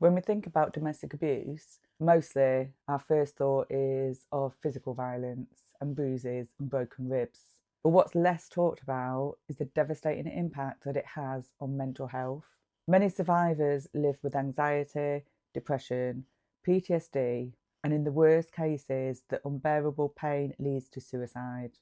When we think about domestic abuse, mostly our first thought is of physical violence and bruises and broken ribs. But what's less talked about is the devastating impact that it has on mental health. Many survivors live with anxiety, depression, PTSD, and in the worst cases, the unbearable pain leads to suicide.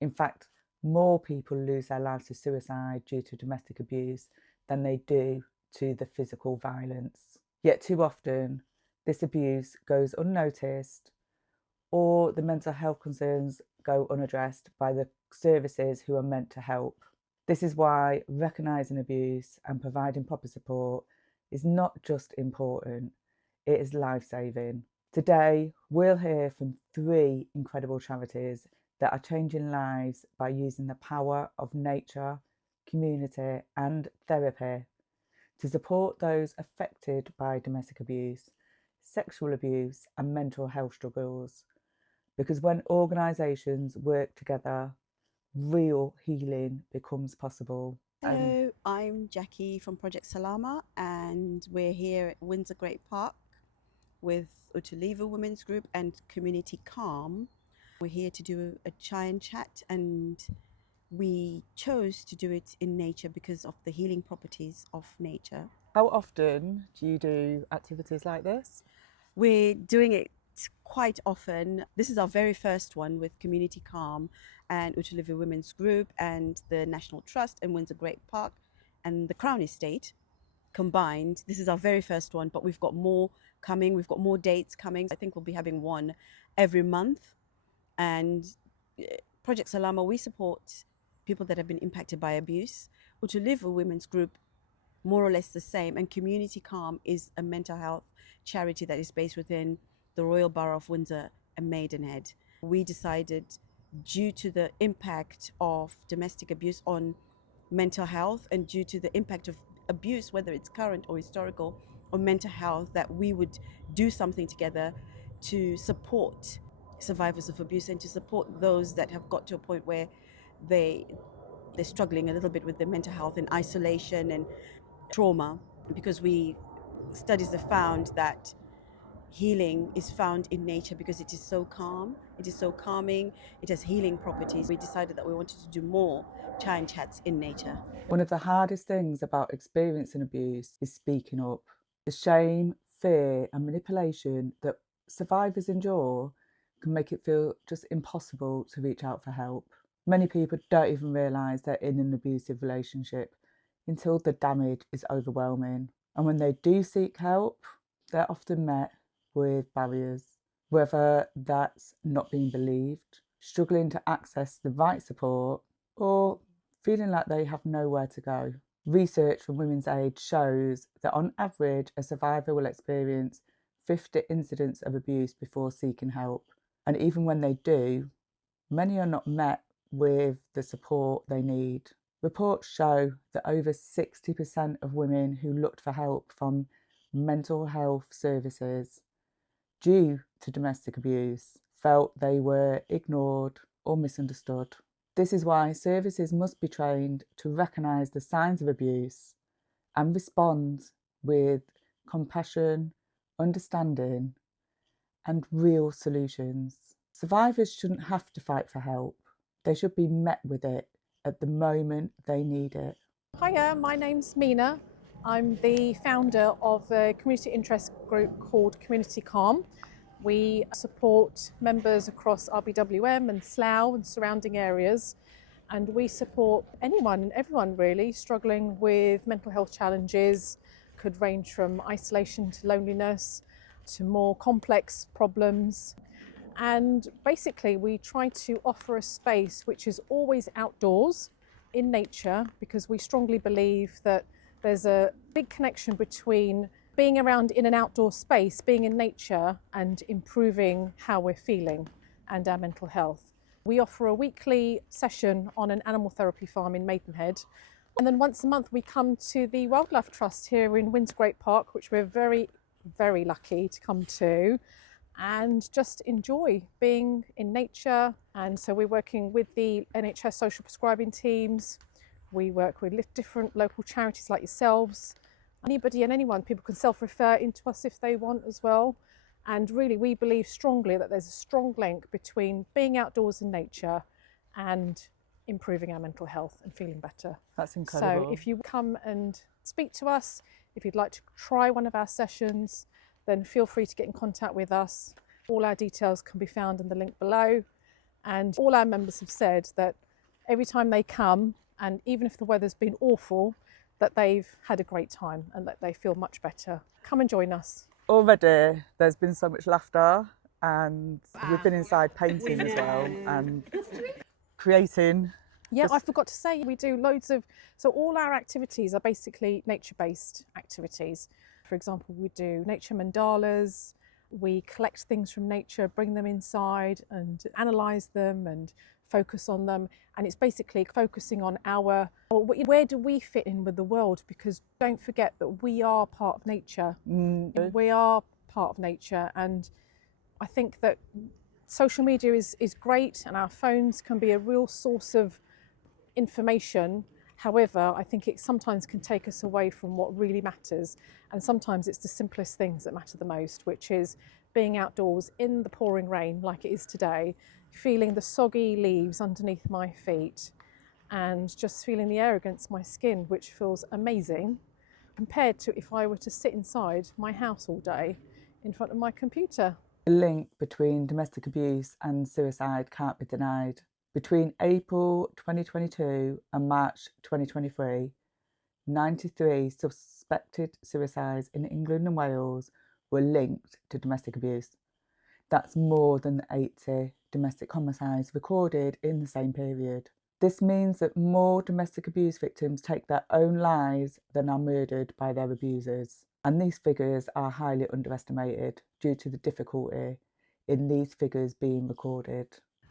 In fact, more people lose their lives to suicide due to domestic abuse than they do to the physical violence. Yet too often, this abuse goes unnoticed or the mental health concerns go unaddressed by the services who are meant to help. This is why recognising abuse and providing proper support is not just important, it is life-saving. Today, we'll hear from 3 incredible charities that are changing lives by using the power of nature, community, and therapy to support those affected by domestic abuse, sexual abuse, and mental health struggles. Because when organisations work together, real healing becomes possible. Hello, I'm Jackie from Project Salama, and we're here at Windsor Great Park with Utulivu Women's Group and Community Calm. We're here to do a chai and chat, and we chose to do it in nature because of the healing properties of nature. How often do you do activities like this? We're doing it quite often. This is our very first one with Community Calm and Utulivu Women's Group and the National Trust and Windsor Great Park and the Crown Estate combined. This is our very first one, but we've got more coming. We've got more dates coming. I think we'll be having one every month. And Project Salama, we support people that have been impacted by abuse. Utulivu Women's Group, more or less the same. And Community Calm is a mental health charity that is based within the Royal Borough of Windsor and Maidenhead. We decided, due to the impact of domestic abuse on mental health and due to the impact of abuse, whether it's current or historical, on mental health, that we would do something together to support survivors of abuse and to support those that have got to a point where they're struggling a little bit with their mental health and isolation and trauma, because studies have found that healing is found in nature because it is so calm, it is so calming, it has healing properties. We decided that we wanted to do more chai and chats in nature. One of the hardest things about experiencing abuse is speaking up. The shame, fear, and manipulation that survivors endure can make it feel just impossible to reach out for help. Many people don't even realise they're in an abusive relationship until the damage is overwhelming. And when they do seek help, they're often met with barriers, whether that's not being believed, struggling to access the right support, or feeling like they have nowhere to go. Research from Women's Aid shows that on average, a survivor will experience 50 incidents of abuse before seeking help. And even when they do, many are not met with the support they need. Reports show that over 60% of women who looked for help from mental health services due to domestic abuse felt they were ignored or misunderstood. This is why services must be trained to recognise the signs of abuse and respond with compassion, understanding, and real solutions. Survivors shouldn't have to fight for help. They should be met with it at the moment they need it. Hiya, my name's Mina. I'm the founder of a community interest group called Community Calm. We support members across RBWM and Slough and surrounding areas, and we support anyone and everyone really struggling with mental health challenges. Could range from isolation to loneliness to more complex problems. And basically we try to offer a space which is always outdoors in nature, because we strongly believe that there's a big connection between being around in an outdoor space, being in nature, and improving how we're feeling and our mental health. We offer a weekly session on an animal therapy farm in Maidenhead. And then once a month we come to the Wildlife Trust here in Windsor Great Park, which we're very, very lucky to come to and just enjoy being in nature. And so we're working with the NHS social prescribing teams. We work with different local charities like yourselves, Anybody and anyone, people can self-refer into us if they want as well. And really, we believe strongly that there's a strong link between being outdoors in nature and improving our mental health and feeling better. That's incredible. So if you come and speak to us, if you'd like to try one of our sessions, then feel free to get in contact with us. All our details can be found in the link below. And all our members have said that every time they come, and even if the weather's been awful, that they've had a great time and that they feel much better. Come and join us. Already there's been so much laughter, and we've been inside painting as well and creating. Yeah, I forgot to say, we do loads of, so all our activities are basically nature-based activities. For example, we do nature mandalas, we collect things from nature, bring them inside and analyse them and focus on them. And it's basically focusing on where do we fit in with the world? Because don't forget that we are part of nature. We are part of nature. And I think that social media is great, and our phones can be a real source of information. However, I think it sometimes can take us away from what really matters. And sometimes it's the simplest things that matter the most, which is being outdoors in the pouring rain like it is today, feeling the soggy leaves underneath my feet and just feeling the air against my skin, which feels amazing, compared to if I were to sit inside my house all day in front of my computer. The link between domestic abuse and suicide can't be denied. Between April 2022 and March 2023, 93 suspected suicides in England and Wales were linked to domestic abuse. That's more than the 80 domestic homicides recorded in the same period. This means that more domestic abuse victims take their own lives than are murdered by their abusers. And these figures are highly underestimated due to the difficulty in these figures being recorded.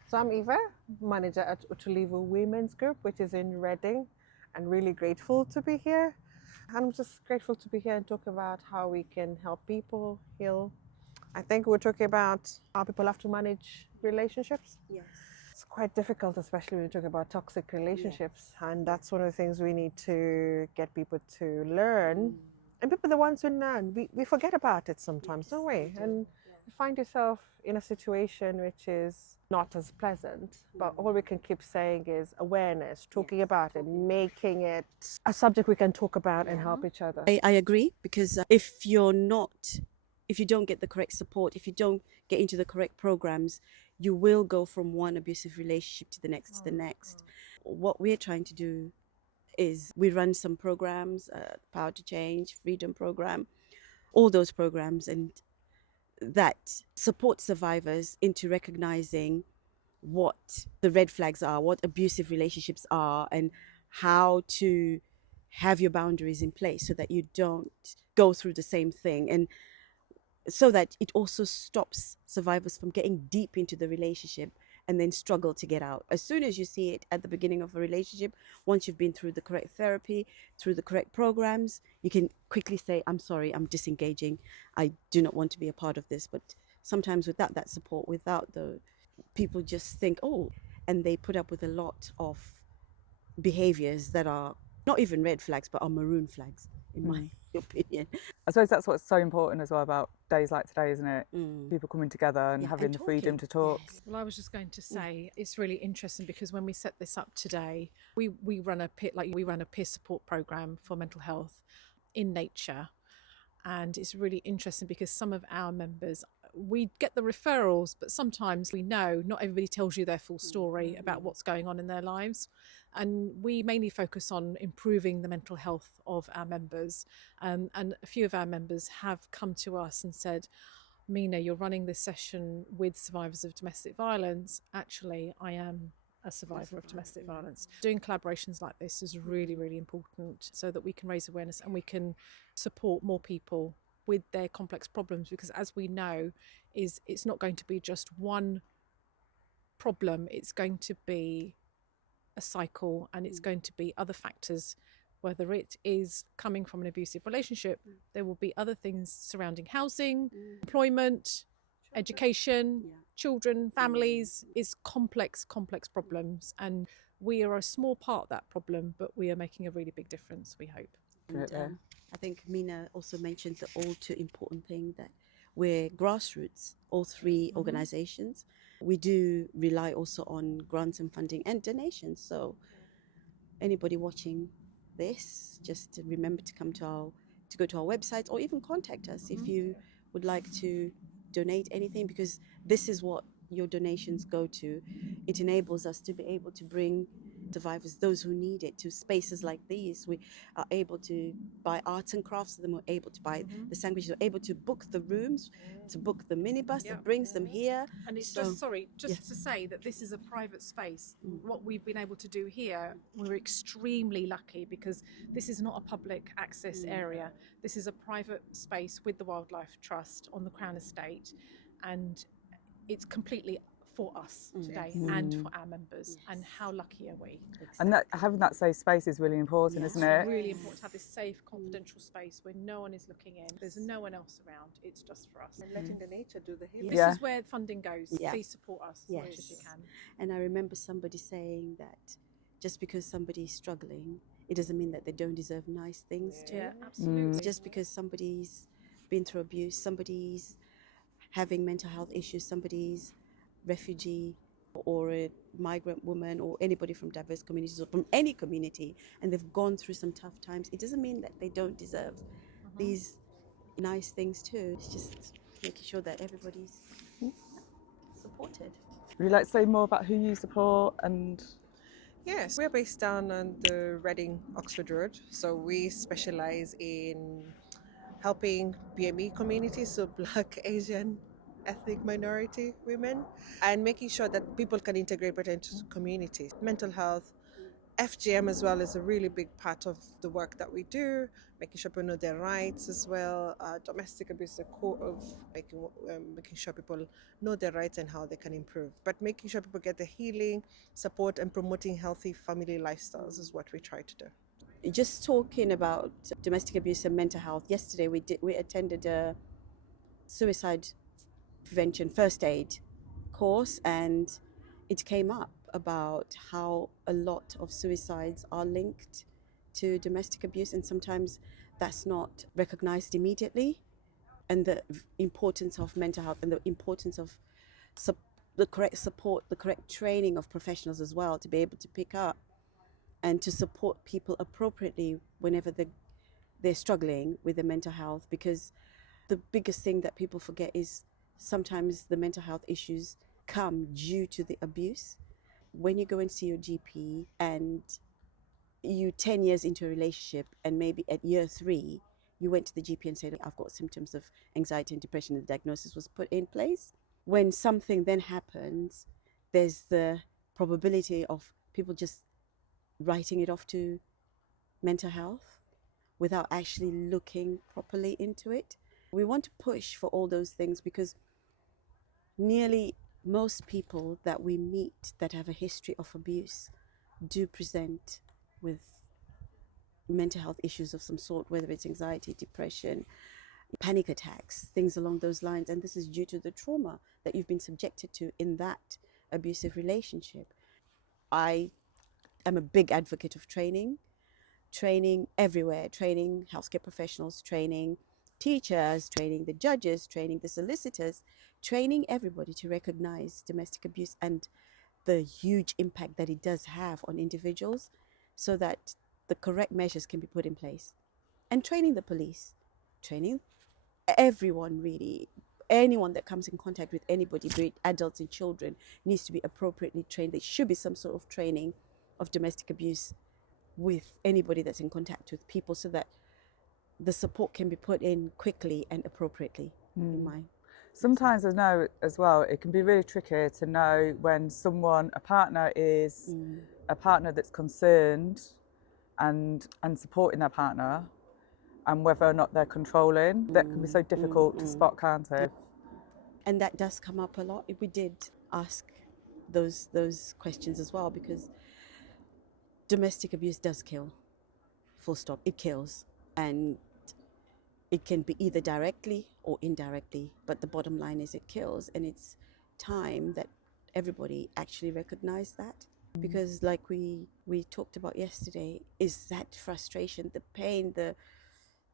So I'm Eva, manager at Utulivu Women's Group, which is in Reading, and really grateful to be here. And I'm just grateful to be here and talk about how we can help people heal. I think we're talking about how people have to manage relationships. Yes. It's quite difficult, especially when you talk about toxic relationships. Yes. And that's one of the things we need to get people to learn. And people are the ones who learn. We forget about it sometimes, don't we? And you find yourself in a situation which is not as pleasant, but all we can keep saying is awareness, talking about it, making it a subject we can talk about and help each other. I agree, because if you don't get the correct support, if you don't get into the correct programs, you will go from one abusive relationship to the next, to the next. What we're trying to do is we run some programs, Power to Change, Freedom Program, all those programs, and that support survivors into recognizing what the red flags are, what abusive relationships are, and how to have your boundaries in place so that you don't go through the same thing, and so that it also stops survivors from getting deep into the relationship and then struggle to get out. As soon as you see it at the beginning of a relationship, once you've been through the correct therapy, through the correct programs, you can quickly say, I'm sorry, I'm disengaging. I do not want to be a part of this. But sometimes without that support, without the people just think, oh, and they put up with a lot of behaviors that are not even red flags, but are maroon flags, in my opinion. I suppose that's what's so important as well about days like today, isn't it? People coming together and having the freedom to talk. Yes. Well, I was just going to say, it's really interesting because when we set this up today, we run a peer support program for mental health in nature. And it's really interesting because some of our members, we get the referrals, but sometimes we know not everybody tells you their full story about what's going on in their lives. And we mainly focus on improving the mental health of our members. And a few of our members have come to us and said, Mina, you're running this session with survivors of domestic violence. Actually, I am a survivor of domestic violence. Doing collaborations like this is really, really important so that we can raise awareness and we can support more people with their complex problems, because as we know, it's not going to be just one problem, it's going to be a cycle, and it's going to be other factors. Whether it is coming from an abusive relationship, there will be other things surrounding housing, employment, education, children, families. It's complex problems, and we are a small part of that problem, but we are making a really big difference, we hope. And, I think Mina also mentioned the all too important thing that we're grassroots, all three organizations. We do rely also on grants and funding and donations. So anybody watching this, just remember to go to our website or even contact us if you would like to donate anything, because this is what your donations go to. It enables us to be able to bring survivors, those who need it, to spaces like these. We are able to buy arts and crafts, then we're able to buy the sandwiches, we're able to book the rooms, to book the minibus that brings them here. And it's So- just to say that this is a private space. What we've been able to do here, we're extremely lucky because this is not a public access area. This is a private space with the Wildlife Trust on the Crown Estate, and it's completely for us today and for our members. And how lucky are we? And that, having that safe space is really important, isn't it? It's really important to have this safe, confidential space where no one is looking in. There's no one else around. It's just for us. And letting the nature do the healing. This is where funding goes. Yeah. Please support us as much as you can. And I remember somebody saying that just because somebody's struggling, it doesn't mean that they don't deserve nice things too. Yeah, absolutely. Just because somebody's been through abuse, somebody's having mental health issues, somebody's refugee or a migrant woman or anybody from diverse communities or from any community, and they've gone through some tough times, it doesn't mean that they don't deserve these nice things too. It's just making sure that everybody's supported. Would you like to say more about who you support? And Yes, we're based down on the Reading Oxford Road, so we specialize in helping BME communities, so Black, Asian, ethnic minority women, and making sure that people can integrate better into communities. Mental health, FGM as well is a really big part of the work that we do, making sure people know their rights as well. Domestic abuse is the core of making sure people know their rights and how they can improve. But making sure people get the healing, support, and promoting healthy family lifestyles is what we try to do. Just talking about domestic abuse and mental health, yesterday we attended a suicide prevention first aid course, and it came up about how a lot of suicides are linked to domestic abuse, and sometimes that's not recognized immediately, and the importance of mental health and the importance of the correct support, the correct training of professionals as well, to be able to pick up and to support people appropriately whenever they're struggling with their mental health. Because the biggest thing that people forget is sometimes the mental health issues come due to the abuse. When you go and see your GP and you 10 years into a relationship, and maybe at year 3 you went to the GP and said, I've got symptoms of anxiety and depression, and the diagnosis was put in place. When something then happens, there's the probability of people just writing it off to mental health without actually looking properly into it. We want to push for all those things, because nearly most people that we meet that have a history of abuse do present with mental health issues of some sort, whether it's anxiety, depression, panic attacks, things along those lines. And this is due to the trauma that you've been subjected to in that abusive relationship. I am a big advocate of training everywhere, training healthcare professionals, training teachers, training the judges, training the solicitors, training everybody to recognize domestic abuse and the huge impact that it does have on individuals, so that the correct measures can be put in place. And training the police, training everyone really. Anyone that comes in contact with anybody, be it adults and children, needs to be appropriately trained. There should be some sort of training of domestic abuse with anybody that's in contact with people, so that the support can be put in quickly and appropriately. sometimes I know as well, it can be really tricky to know when a partner is a partner that's concerned and supporting their partner, and whether or not they're controlling. That can be so difficult to spot, can't it? And that does come up a lot. We did ask those questions as well, because domestic abuse does kill, full stop. It kills, and it can be either directly or indirectly, but the bottom line is it kills. And it's time that everybody actually recognize that, because like we talked about yesterday, is that frustration, the pain, the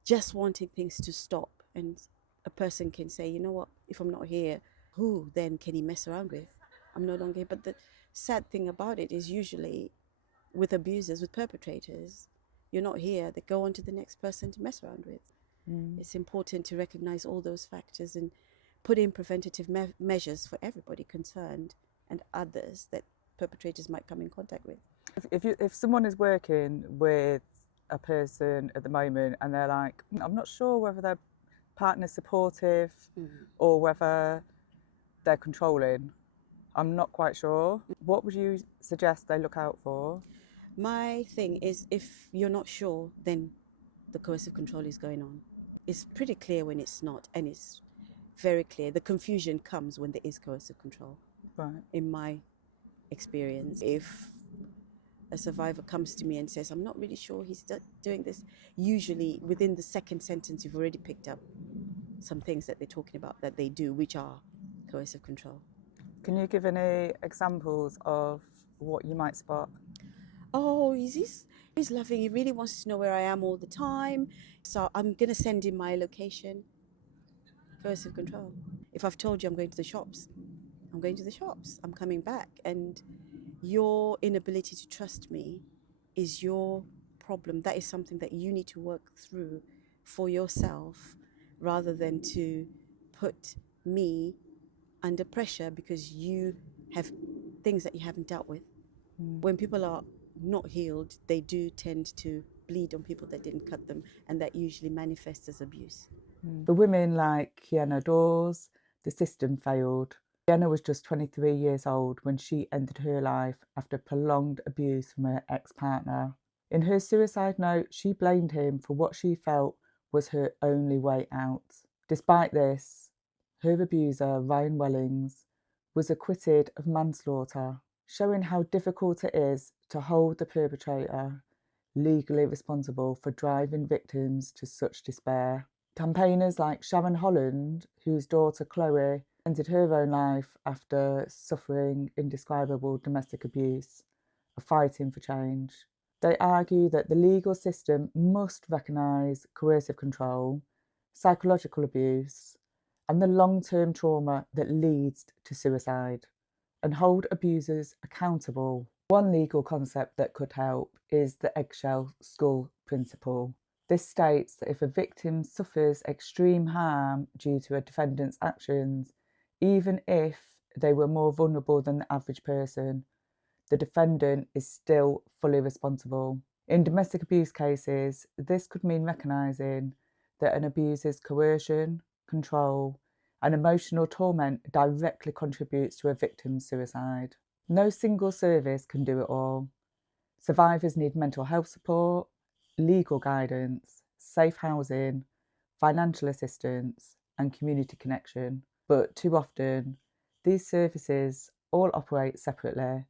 just wanting things to stop. And a person can say, you know what, if I'm not here, who then can he mess around with? I'm no longer here. But the sad thing about it is usually with abusers, with perpetrators, you're not here, they go on to the next person to mess around with. It's important to recognize all those factors and put in preventative measures for everybody concerned and others that perpetrators might come in contact with. If someone is working with a person at the moment and they're like, I'm not sure whether their partner's supportive or whether they're controlling, I'm not quite sure, what would you suggest they look out for? My thing is, if you're not sure, then the coercive control is going on. It's pretty clear when it's not, and it's very clear. The confusion comes when there is coercive control. Right. In my experience, if a survivor comes to me and says, I'm not really sure he's doing this, usually within the second sentence, you've already picked up some things that they're talking about that they do, which are coercive control. Can you give any examples of what you might spot? Oh, he's loving. He really wants to know where I am all the time. So I'm going to send him my location. Coercive control. If I've told you I'm going to the shops, I'm going to the shops. I'm coming back. And your inability to trust me is your problem. That is something that you need to work through for yourself rather than to put me under pressure because you have things that you haven't dealt with. When people are not healed, they do tend to bleed on people that didn't cut them, and that usually manifests as abuse. For women like Kiana Dawes, the system failed. Kiana was just 23 years old when she ended her life after prolonged abuse from her ex-partner. In her suicide note, she blamed him for what she felt was her only way out. Despite this, her abuser, Ryan Wellings, was acquitted of manslaughter, showing how difficult it is to hold the perpetrator legally responsible for driving victims to such despair. Campaigners like Sharon Holland, whose daughter Chloe ended her own life after suffering indescribable domestic abuse, are fighting for change. They argue that the legal system must recognise coercive control, psychological abuse, and the long-term trauma that leads to suicide, and hold abusers accountable. One legal concept that could help is the eggshell skull principle. This states that if a victim suffers extreme harm due to a defendant's actions, even if they were more vulnerable than the average person, the defendant is still fully responsible. In domestic abuse cases, this could mean recognising that an abuser's coercion, control, and emotional torment directly contributes to a victim's suicide. No single service can do it all. Survivors need mental health support, legal guidance, safe housing, financial assistance, and community connection. But too often, these services all operate separately,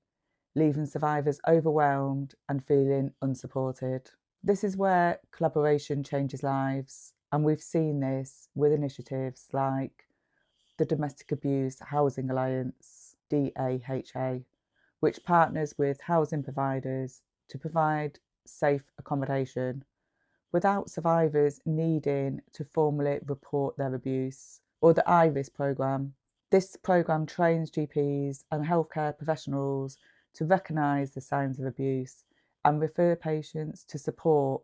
leaving survivors overwhelmed and feeling unsupported. This is where collaboration changes lives, and we've seen this with initiatives like the Domestic Abuse Housing Alliance, DAHA, which partners with housing providers to provide safe accommodation without survivors needing to formally report their abuse, or the IRIS programme. This programme trains GPs and healthcare professionals to recognise the signs of abuse and refer patients to support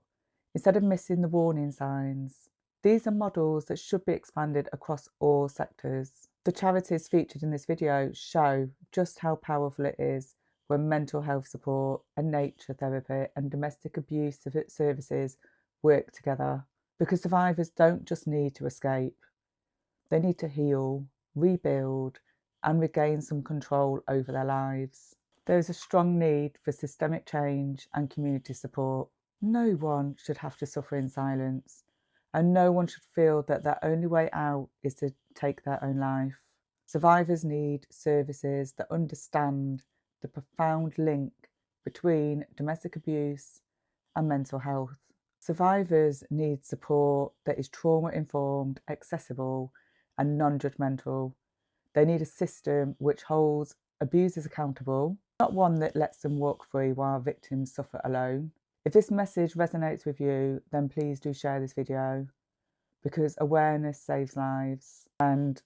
instead of missing the warning signs. These are models that should be expanded across all sectors. The charities featured in this video show just how powerful it is when mental health support and nature therapy and domestic abuse services work together, because survivors don't just need to escape, they need to heal, rebuild, and regain some control over their lives. There is a strong need for systemic change and community support. No one should have to suffer in silence, and no one should feel that their only way out is to take their own life. Survivors need services that understand the profound link between domestic abuse and mental health. Survivors need support that is trauma-informed, accessible, and non-judgmental. They need a system which holds abusers accountable, not one that lets them walk free while victims suffer alone. If this message resonates with you, then please do share this video, because awareness saves lives. And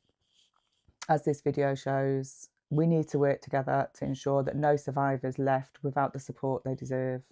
as this video shows, we need to work together to ensure that no survivors left without the support they deserve.